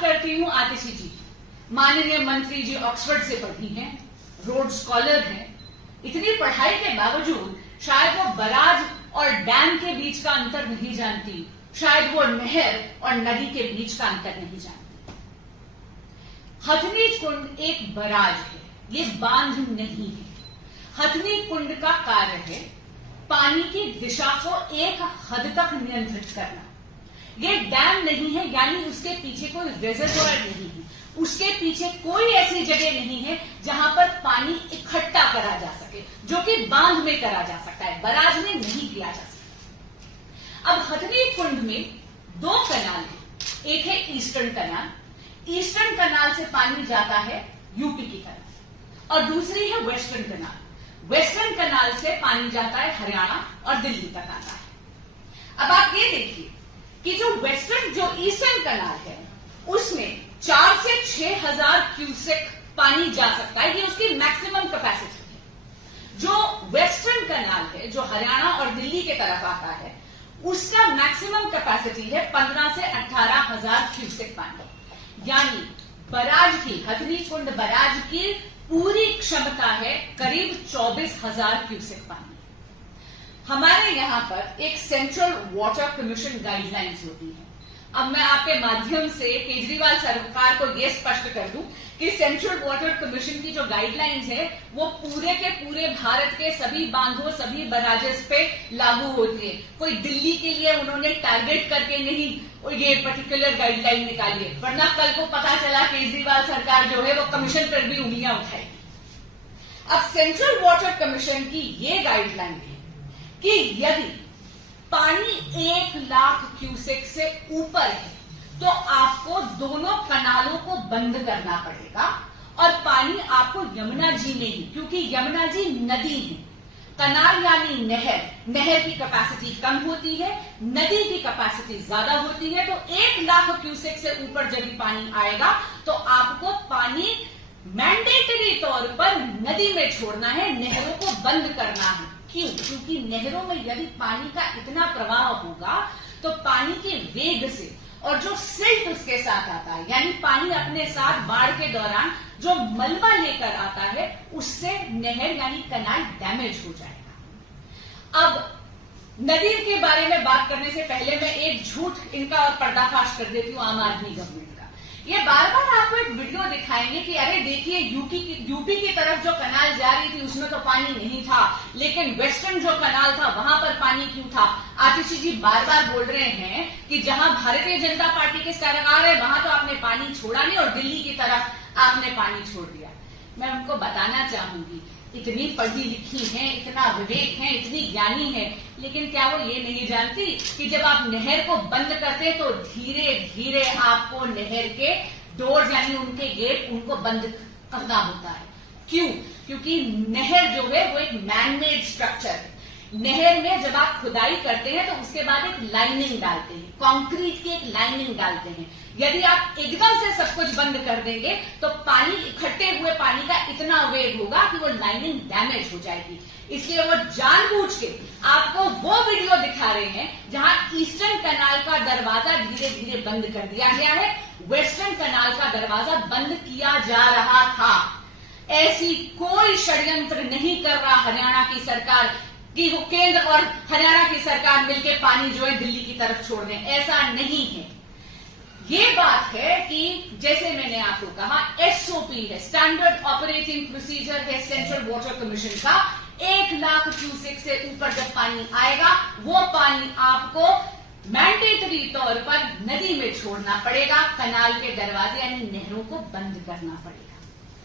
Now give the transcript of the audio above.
बात करती हूं आतिशी जी, माननीय मंत्री जी ऑक्सफोर्ड से पढ़ी हैं, रोड स्कॉलर हैं, इतनी पढ़ाई के बावजूद शायद वो बराज और डैम के बीच का अंतर नहीं जानती, शायद वो नहर और नदी के बीच का अंतर नहीं जानती। हथनी कुंड एक बराज है, ये बांध नहीं है। हथनी कुंड का कार्य है पानी की दिशा को एक हद तक नियंत्रित करना। ये डैम नहीं है, यानी उसके पीछे कोई रिजर्वॉयर नहीं है, उसके पीछे कोई ऐसी जगह नहीं है जहां पर पानी इकट्ठा करा जा सके, जो कि बांध में करा जा सकता है, बराज में नहीं किया जा सकता। अब हथनी कुंड में दो कनाल है, एक है ईस्टर्न कनाल, ईस्टर्न कनाल से पानी जाता है यूपी की तरफ, और दूसरी है वेस्टर्न कनाल। वेस्टर्न कनाल से पानी जाता है हरियाणा और दिल्ली तक आता है। अब आप ये देखिए कि जो ईस्टर्न कनाल है उसमें 4 से 6,000 क्यूसेक पानी जा सकता है, ये उसकी मैक्सिमम कैपेसिटी है। जो वेस्टर्न कनाल है, जो हरियाणा और दिल्ली के तरफ आता है, उसका मैक्सिमम कैपेसिटी है 15 से 18,000 क्यूसेक पानी। यानी बराज की, हथनी कुंड बराज की पूरी क्षमता है करीब 24,000 क्यूसेक पानी। हमारे यहां पर एक सेंट्रल वाटर कमीशन गाइडलाइंस होती है। अब मैं आपके माध्यम से केजरीवाल सरकार को यह स्पष्ट कर दूं कि सेंट्रल वाटर कमीशन की जो गाइडलाइंस है वो पूरे के पूरे भारत के सभी बांधों, सभी बराजेस पे लागू होती है। कोई दिल्ली के लिए उन्होंने टारगेट करके नहीं ये पर्टिकुलर गाइडलाइन निकाली है, वरना कल को पता चला केजरीवाल सरकार जो है वो कमीशन पर भी उंगलियां उठाएगी। अब सेंट्रल वाटर कमीशन की ये गाइडलाइन है कि यदि पानी 1,00,000 क्यूसेक से ऊपर है तो आपको दोनों कनालों को बंद करना पड़ेगा, और पानी आपको यमुना जी में ही, क्योंकि यमुना जी नदी है, कनाल यानी नहर, नहर की कैपेसिटी कम होती है, नदी की कैपेसिटी ज्यादा होती है, तो 1,00,000 क्यूसेक से ऊपर जब पानी आएगा तो आपको पानी मैंडेटरी तौर पर नदी में छोड़ना है, नहरों को बंद करना है। क्यों? क्योंकि नहरों में यदि पानी का इतना प्रवाह होगा तो पानी के वेग से और जो सिल्ट उसके साथ आता है, यानी पानी अपने साथ बाढ़ के दौरान जो मलबा लेकर आता है, उससे नहर यानी कनाल डैमेज हो जाएगा। अब नदी के बारे में बात करने से पहले मैं एक झूठ इनका पर्दाफाश कर देती हूं आम आदमी गवर्नमेंट का। ये बार बार आपको एक वीडियो दिखाएंगे कि अरे देखिए यूपी की तरफ जो कनाल जा रही थी उसमें तो पानी नहीं था, लेकिन वेस्टर्न जो कनाल था वहां पर पानी क्यों था। आतिशी जी बार बार बोल रहे हैं कि जहां भारतीय जनता पार्टी के सरकार है वहां तो आपने पानी छोड़ा नहीं और दिल्ली की तरफ आपने पानी छोड़ दिया। मैं उनको बताना चाहूंगी, इतनी पढ़ी लिखी हैं, इतना विवेक है, इतनी ज्ञानी है, लेकिन क्या वो ये नहीं जानती कि जब आप नहर को बंद करते हैं तो धीरे धीरे आपको नहर के डोर यानी उनके गेट उनको बंद करना होता है। क्यों? क्योंकि नहर जो है वो एक मैनमेड स्ट्रक्चर है। नहर में जब आप खुदाई करते हैं तो उसके बाद एक लाइनिंग डालते हैं, कंक्रीट की एक लाइनिंग डालते हैं। यदि आप एकदम से सब कुछ बंद कर देंगे तो पानी, इकट्ठे हुए पानी का इतना वेग होगा कि वो लाइनिंग डैमेज हो जाएगी। इसलिए वो जानबूझ के आपको वो वीडियो दिखा रहे हैं जहां ईस्टर्न कनाल का दरवाजा धीरे धीरे बंद कर दिया गया है, वेस्टर्न कनाल का दरवाजा बंद किया जा रहा था। ऐसी कोई षड्यंत्र नहीं कर रहा हरियाणा की सरकार कि वो केंद्र और हरियाणा की सरकार मिलकर पानी जो है दिल्ली की तरफ छोड़ दें, ऐसा नहीं है। ये बात है कि जैसे मैंने आपको कहा, एसओपी है, स्टैंडर्ड ऑपरेटिंग प्रोसीजर है सेंट्रल वाटर कमीशन का। 1,00,000 क्यूसेक से ऊपर जब पानी आएगा वो पानी आपको मैंडेटरी तौर पर नदी में छोड़ना पड़ेगा, कनाल के दरवाजे यानी नहरों को बंद करना पड़ेगा।